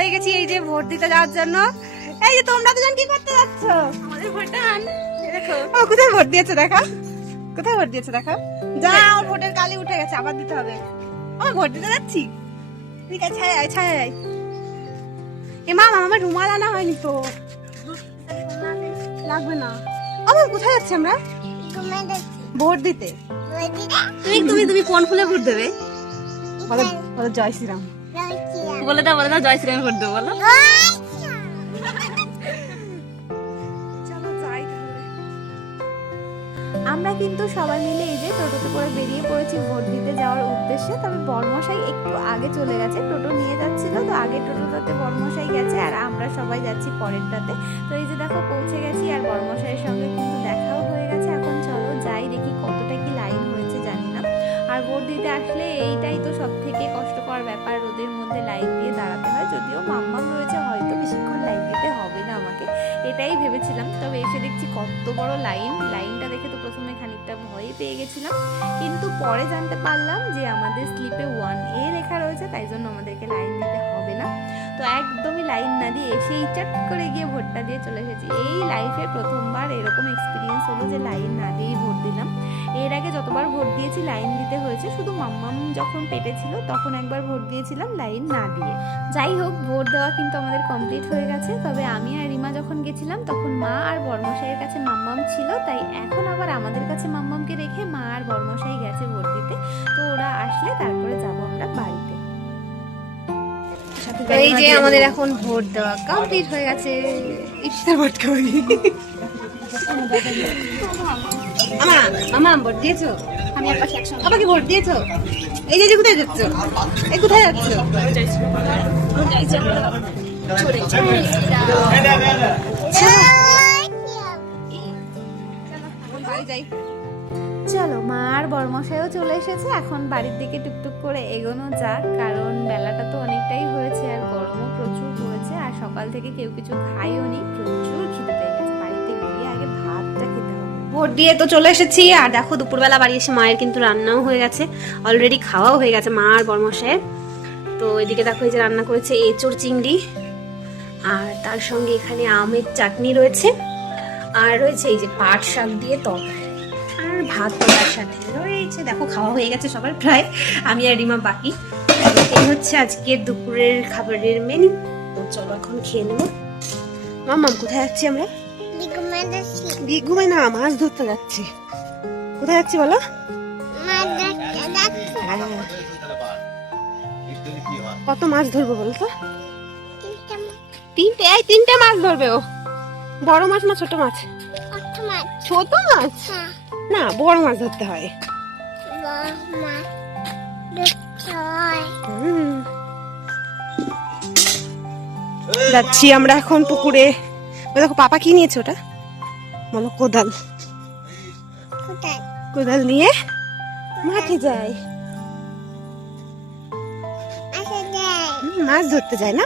হয়ে গেছি এই যে ভোট দিতে যাওয়ার জন্য। এই যে তোমরা দুজন কি করতে যাচ্ছ? আমাদের ভোটান দেখো। ও কোথায় ভোট দিয়েছে দেখা, কোথায় ভোট দিয়েছে দেখা। যা ওর ভোটের কালি উঠে গেছে, আবার দিতে হবে। ও ভোট দিতে যাচ্ছি, ঠিক আছে ছায় আয় ছায় আয়। এ মা আমার রুমাল আনা হয়নি তো, লাগবে না। আমার কোথায় যাচ্ছি আমরা? ভোট দিতে। তুমি কোন ফুলে ভোট দেবে? বলো বলো জয় শ্রীরাম। বলে দাও জয় শ্রীরাম ভোট দেবো বলো। চলো যাই তাহলে। আমরা কিন্তু সবাই মিলে এই যে টোটোতে করে বেরিয়ে পড়েছি ভোট দিতে যাওয়ার উদ্দেশ্যে। তবে বড়মশাই একটু আগে চলে গেছে, টোটো নিয়ে যাচ্ছিল তো আগে টোটোটাতে বড়মশাই গেছে আর আমরা সবাই যাচ্ছি পরেরটাতে। তো এই যে দেখো পৌঁছে গেছি আর বড়মশাইয়ের সঙ্গে কিন্তু দেখাও হয়ে গেছে। এখন চলো যাই, দেখি কতটা কি লাইন হয়েছে জানি না। আর ভোট দিতে আসলে এইটাই তো সব থেকে কষ্টকর ব্যাপার, রোদের মধ্যে লাইন দিয়ে দাঁড়াতে হয়। যদিও মাম্মাম রয়েছে, হয়তো বেশিক্ষণ লাইন দিতে হবে না আমাকে, এটাই ভেবেছিলাম। তবে এসে দেখছি কত বড় লাইনটা দেখে তো প্রথমে খানিকটা ভয় পেয়ে গেছিলাম, কিন্তু পরে জানতে পারলাম যে আমাদের স্লিপে 1A লেখা রয়েছে, তাই জন্য আমাদেরকে লাইন দিতে হবে না। তো একদমই লাইন না দিয়ে এসেই চট করে গিয়ে ভোটটা দিয়ে চলে এসেছি। এই লাইফে প্রথমবার এরকম এক্সপিরিয়েন্স হলো যে লাইন না দিয়েই ভোট দিলাম। এর আগে যতবার ভোট দিয়েছি লাইন দিতে হয়েছে, শুধু মাম্মাম যখন পেটে ছিল তখন একবার ভোট দিয়েছিলাম লাইন না দিয়ে। যাই হোক, ভোট দেওয়া কিন্তু আমাদের কমপ্লিট হয়ে গেছে। তবে আমি আর রিমা যখন গেছিলাম তখন মা আর বড়মশাইয়ের কাছে মাম্মাম ছিল, তাই এখন আবার আমাদের কাছে মাম্মামকে রেখে মা আর বড়মশাই গেছে ভোট দিতে। তো ওরা আসলে তারপরে যাবো আমরা বাড়িতে। এই যে আমাদের এখন ভোট দেওয়া কমপ্লিট হয়ে গেছে। ইফতার ভোট করি। মামা ভোট দিয়েছো? আমি আর পাশে একসঙ্গে আমাকে ভোট দিয়েছো? এই যে কোথায় যাচ্ছ? এই কোথায় যাচ্ছ? বাড়ি যাই। চলো, মা আর বড়মশাইও চলে এসেছে, এখন বাড়ির দিকে টুকটুক করে এগোনো যাক। কারণ বেলাটা তো অনেকটাই হয়েছে আর গরমও প্রচুর পড়েছে, আর সকাল থেকে কেউ কিছু খাইও নি, প্রচুর খিদে পেয়ে গেছে। বাড়িতে গিয়ে আগে ভাতটা খেতে হবে। ভোট দিয়ে তো চলে এসেছি, আর দেখো দুপুরবেলা বাড়ি এসে মায়ের কিন্তু রান্নাও হয়ে গেছে, অলরেডি খাওয়াও হয়ে গেছে মা আর বড়মশাইয়ের। তো এদিকে দেখো এই যে রান্না করেছে এঁচোড় চিংড়ি, আর তার সঙ্গে এখানে আমের চাটনি রয়েছে, আর রয়েছে এই যে পাট শাক দিয়ে তরকারি, আর ভাত তার সাথে রয়েছে। দেখো খাওয়া হয়ে গেছে সবার প্রায়, আমি আর রিমা বাকি। এই হচ্ছে আজকের দুপুরের খাবারের মেনু। তো চলো এখন খেয়ে নেবো। মাম্মাম কোথায় যাচ্ছি আমরা? ঘুমাই না, মাছ ধরতে যাচ্ছি। কোথায় যাচ্ছি বলো? কত মাছ ধরবো বলো তো? তিনটে মাছ ধরবে ও। বড় মাছ না ছোট মাছ? ছোট মাছ না, বড় মাছ ধরতে হয়। যাচ্ছি আমরা এখন পুকুরে। দেখো পাপা কি নিয়েছে ওটা বলো? কোদাল। কোদাল নিয়ে মাঠে যায়, মাছ ধরতে যায় না?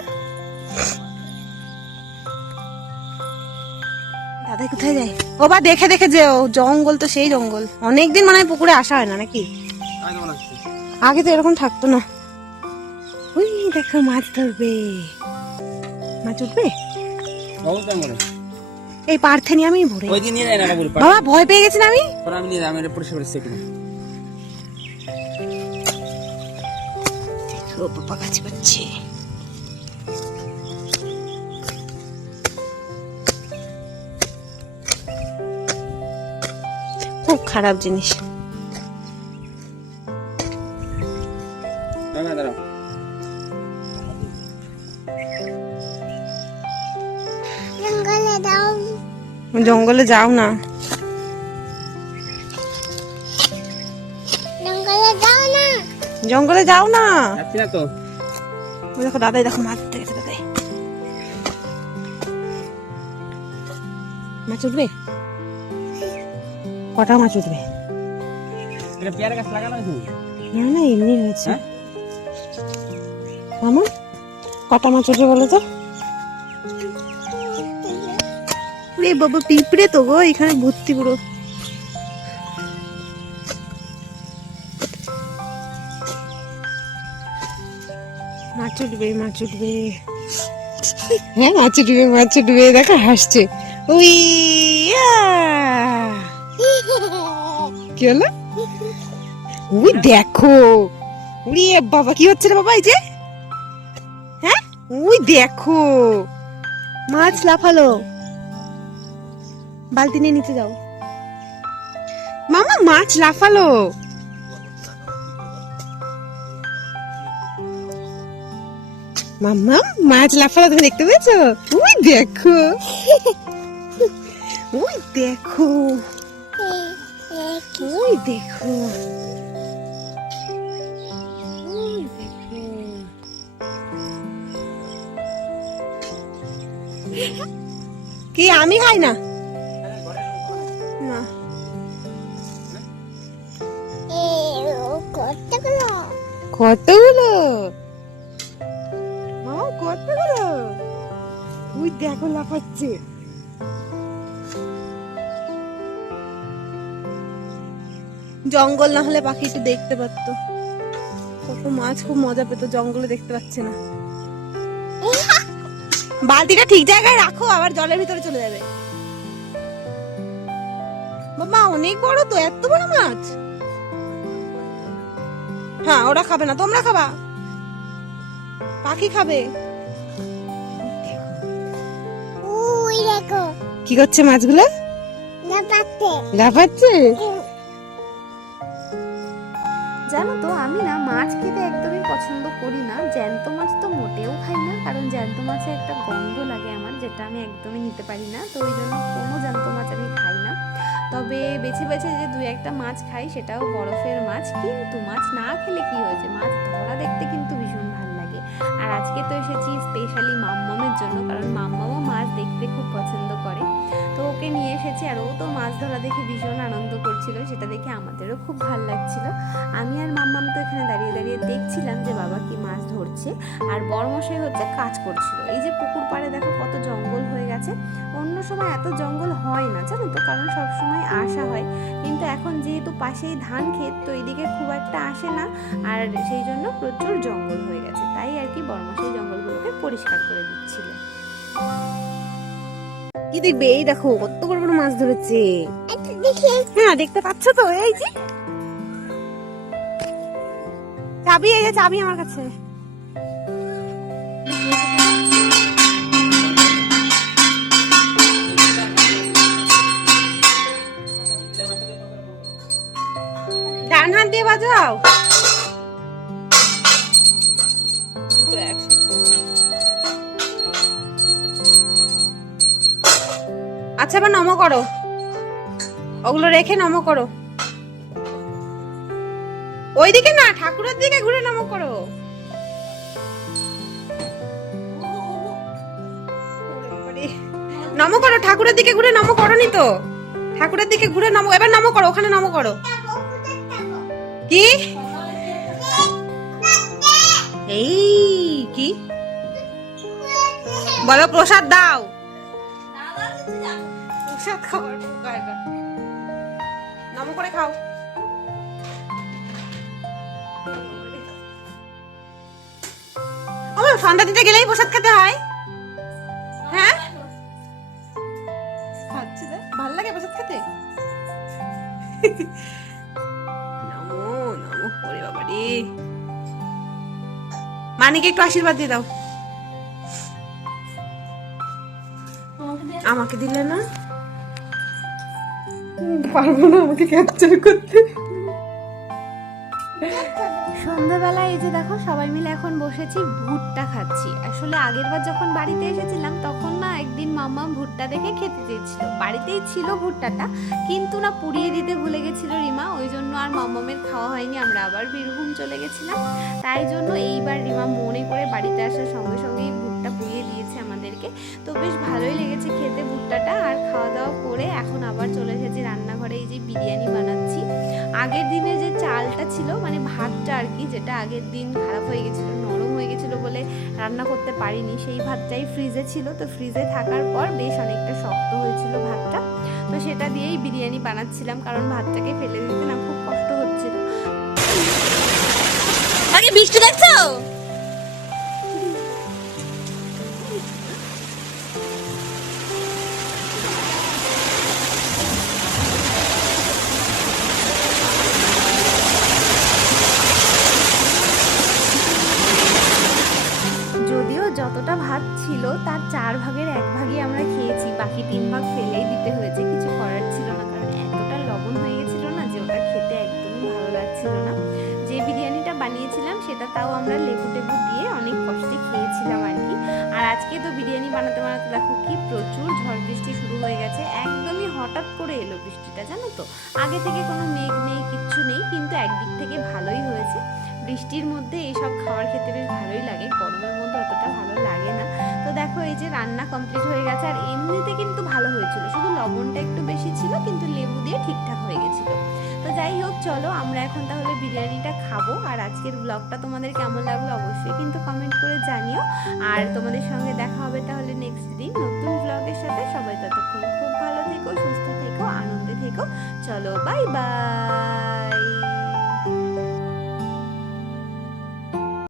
দাদা কোথায় যায়? ও বা দেখে দেখে যে ও জঙ্গল, তো সেই জঙ্গল। অনেকদিন মনে হয় পুকুরে আসা হয় না নাকি? আগে তো এরকম থাকতো না। ওই দেখো মাছ ধরবে, মাছ উঠবে এই পার্থেনি আমি ভরে। বাবা ভয় পেয়ে গেছি না আমি। ও বাবা কাছে পাচ্ছে। খুব খারাপ জিনিস। জঙ্গলে যাও না, জঙ্গলে যাও না। দেখো দাদাই, দেখো মাছ ধরতে গেছে দাদাই। মাছ উঠবে? কটা মাছ উঠবে? না না এমনি হয়েছে। মামা কটা মাছ উঠবে বলো তো? বাবা পিঁপড়ে তো গো, এখানে ভর্তি পুরো। মাছ মাছ উঠবে মাছ উঠবে, হ্যাঁ মাছ উঠবে মাছ উঠবে, দেখো হাসছে। উই কি হলো? উই দেখো, উড়ি বাবা কি হচ্ছে রে বাবা, এই যে হ্যাঁ উই দেখো মাছ লাফালো। বালতি নিয়ে নিচে যাও মামা, মাছ লাফালো। মাম্মা মাছ লাফালো, তুমি দেখতে পেয়েছো? উই দেখো, উই দেখো, উই দেখো, উই দেখো। কি আমি খাই না? না কতগুলো মামা, কতগুলো? উই দেখো লাফাচ্ছে। জঙ্গল না হলে পাখি একটু দেখতে পারতো, কত মাছ খুব মজা পেতো, জঙ্গলে দেখতে পাচ্ছে না। বালতিটা ঠিক জায়গায় রাখো, আবার জলের ভিতরে চলে যাবে। বাবা অনেক বড় তো, এত বড় মাছ। হ্যাঁ ওরা খাবে না, তোমরা খাবা, পাখি খাবে। কি করছে মাছগুলো? লাফাচ্ছে। জানো তো আমি না মাছ খেতে একদমই পছন্দ করি না, জ্যান্ত মাছ তো মোটেও খাই না, কারণ জ্যান্ত মাছে একটা গন্ধ লাগে আমার, যেটা আমি একদমই নিতে পারি না। তো ওই জন্য কোনো জ্যান্ত মাছ আমি খাই না। তবে বেছে বেছে যে দুই একটা মাছ খাই, সেটাও বরফের মাছ। কিন্তু মাছ না খেলে কি হয়েছে, মাছ ধরা দেখতে কিন্তু ভীষণ ভালো লাগে। আর আজকে তো এসেছি স্পেশালি মাম্মামের জন্য, কারণ মাম্মামও মাছ দেখতে খুব পছন্দ করে। তো ওকে নিয়ে এসেছি, আর ও তো মাছ ধরা দেখে ভীষণ আনন্দ করছিল, সেটা দেখে আমাদেরও খুব ভালো লাগছিল। আমি আর মাম্মাম তো এখানে দাঁড়িয়ে দাঁড়িয়ে দেখছিলাম যে বাবা কি মাছ ধরছে, আর বড়মশাই হচ্ছে কাজ করছিল। এই যে পুকুর পাড়ে দেখো কত জঙ্গল হয়ে গেছে, অন্য সময় এত জঙ্গল হয় না জানো তো, কারণ সব সময় আসা হয়, কিন্তু এখন যেহেতু পাশেই ধান ক্ষেত, তো এদিকে খুব একটা আসে না, আর সেই জন্য প্রচুর জঙ্গল হয়ে গেছে। তাই আর কি বড়মশাই জঙ্গলগুলোকে পরিষ্কার করে দিচ্ছিল। কি দেখবে, এই দেখো কত বড় বড় মাছ ধরেছে। হ্যাঁ দেখতে পাচ্ছ তো, এই যে চাবি, এই যে চাবি আমার কাছে। ডান হাত দিয়ে বাজাও। আচ্ছা এবার নমো করো, ওগুলো রেখে নমো করো। ওইদিকে না, ঠাকুরের দিকে ঘুরে নমো করো। নমো করো, ঠাকুরের দিকে ঘুরে নমো করনি তো, ঠাকুরের দিকে ঘুরে নমো, এবার নমো করো, ওখানে নমো করো। কি এই কি বলো, প্রসাদ দাও। প্রসাদ খাবার নমো করে খাও। আমার সন্ধ্যা দিতে গেলেই প্রসাদ খেতে হয়। হ্যাঁ খাচ্ছে, ভাল লাগে প্রসাদ খেতে। নমো নমো ওরে বাবা রে। মানিকে একটু আশীর্বাদ দিয়ে দাও। আমাকে দিলে না, পারবো না আমাকে ক্যাপচার করতে। সন্ধ্যাবেলায় এই যে দেখো সবাই মিলে এখন বসেছি ভুট্টা খাচ্ছি। আসলে আগের বার যখন বাড়িতে এসেছিলাম তখন না একদিন মাম্মা ভুট্টা দেখে খেতে চেয়েছিল, বাড়িতেই ছিল ভুট্টাটা, কিন্তু না পুড়িয়ে দিতে ভুলে গেছিল রিমা, ওই জন্য আর মাম্মামের খাওয়া হয়নি। আমরা আবার বীরভূম চলে গেছিলাম, তাই জন্য এইবার রিমা মনে করে বাড়িতে আসার সঙ্গে সঙ্গেই ভুট্টা পুড়িয়ে দিয়েছে আমাদেরকে। তো বেশ ভালোই লেগেছে খেতে ভুট্টাটা। আর খাওয়া দাওয়া করে এখন আবার চলে এসেছি রান্নাঘরে, এই যে বিরিয়ানি বানাচ্ছি। আগের দিনে যে চালটা ছিল, মানে ভাতটা আর কি, যেটা আগের দিন খারাপ হয়ে গেছিলো, নরম হয়ে গেছিলো বলে রান্না করতে পারিনি, সেই ভাতটাই ফ্রিজে ছিল। তো ফ্রিজে থাকার পর বেশ অনেকটা শক্ত হয়েছিল ভাতটা, তো সেটা দিয়েই বিরিয়ানি বানাচ্ছিলাম, কারণ ভাতটাকে ফেলে দিতে না খুব কষ্ট হচ্ছিল। আগে বৃষ্টি দেখছো? ছিল তার 4 ভাগের 1 ভাগই আমরা খেয়েছি, বাকি 3 ভাগ ফেলেই দিতে হয়েছে, কিছু করার ছিল না, কারণ এতটা লবণ হয়ে গেছিল না যে ওটা খেতে একদমই ভালো লাগছিল না। যে বিরিয়ানিটা বানিয়েছিলাম সেটা তাও আমরা লেবু টেবু দিয়ে অনেক কষ্টে খেয়েছিলাম আর কি। আর আজকে তো বিরিয়ানি বানাতে বানাতে দেখো কি প্রচুর ঝড় বৃষ্টি শুরু হয়ে গেছে, একদমই হঠাৎ করে এলো বৃষ্টিটা, জানো তো, আগে থেকে কোনো মেঘ নেই, কিচ্ছু নেই, কিন্তু একদিক থেকে ভালোই হয়েছে। বৃষ্টির মধ্যে এইসব খাবার খেতে বেশ ভালোই লাগে, গরমের মধ্যে অতটা ভালো লাগে না। তো দেখো এই যে রান্না কমপ্লিট হয়ে গেছে, আর এমনিতে কিন্তু ভালো হয়েছিল, শুধু লবণটা একটু বেশি ছিল, কিন্তু লেবু দিয়ে ঠিকঠাক হয়ে গেছিল। তো যাই হোক, চলো আমরা এখন তাহলে বিরিয়ানিটা খাবো। আর আজকের ব্লগটা তোমাদের কেমন লাগলো অবশ্যই কিন্তু কমেন্ট করে জানিও। আর তোমাদের সঙ্গে দেখা হবে তাহলে নেক্সট দিন নতুন ব্লগের সাথে। সবাই ততক্ষণ খুব ভালো থেকো, সুস্থ থেকো, আনন্দে থেকো। চলো বাই বাই।